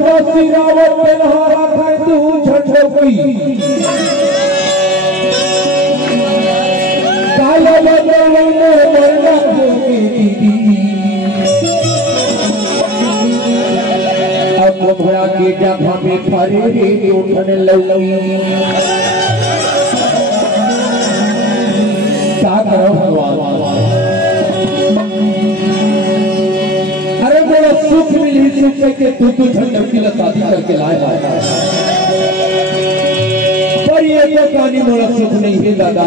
सिरावत पे नहारा खाए तू झंडो की काला बदले मरना अब घोड़ा के जगह में खड़े रे उठने लगी क्या करो सुख मिली सुख के तू झंडो की शादी करके लाया पर ये तो कहानी मोड़ा सुख नहीं है दादा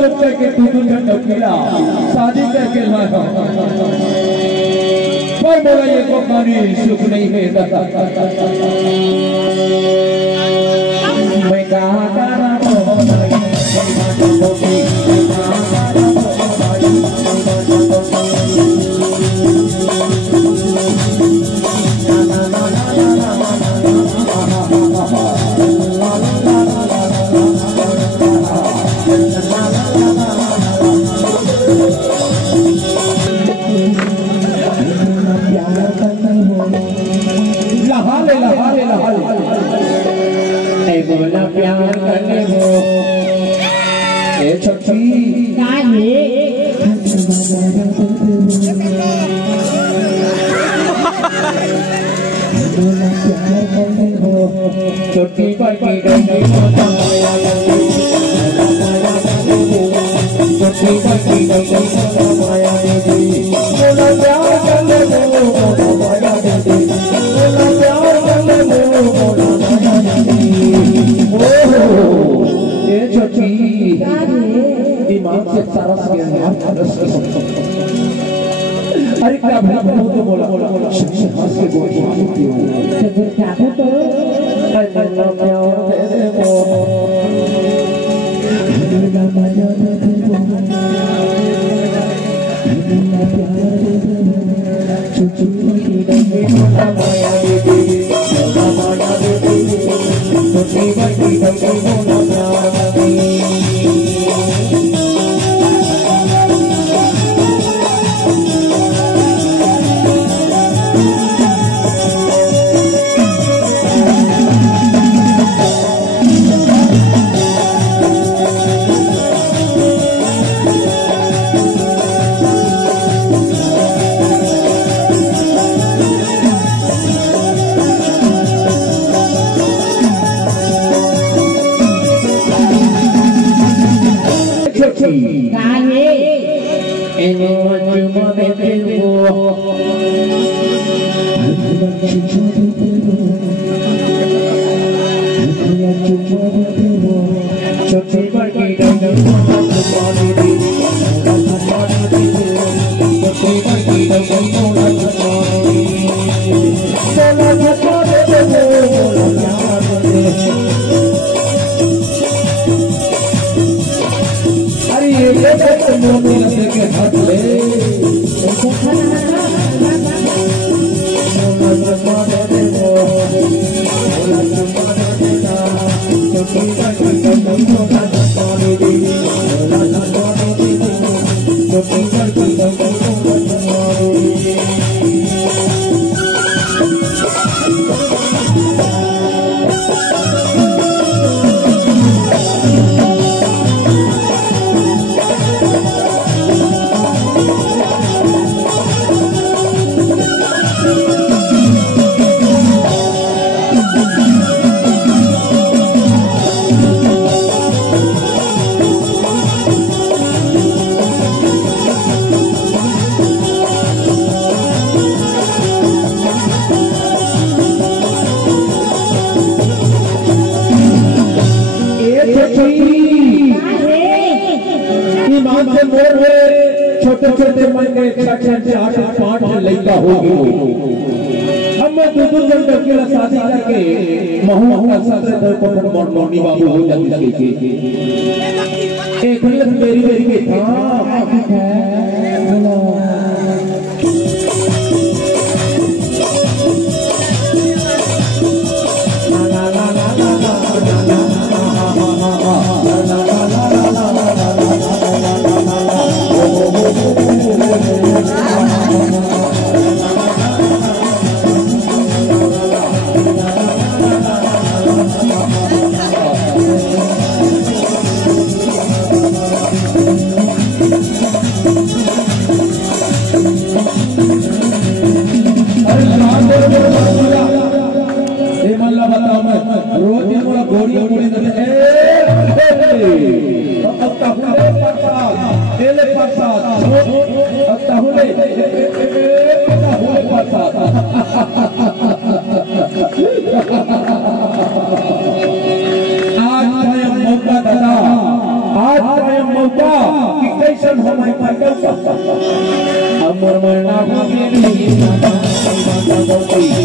सोच के तू टकीला शादी करके लाया पर बोला ये को पानी सुख नहीं है मैं कहाँ तारा बोला प्यार करने हो ए छोटी छोटी पर की छोटी पर की माया दीदी बोला प्यार करने हो माया दीदी बोला प्यार करने हो दिमाग से सारा अरे क्या भला तो बोला हंस के गोली मारती हूँ क्या तो छोटे मन में 6-8 लड़का होगी हम दूध टकीला शादी करके महू का साथ मोनी बाबू हो जाती एक मेरी मेरी के था आज मौका एकदम हमारे फाइनल का अमर मरना होगी नहीं माता बोली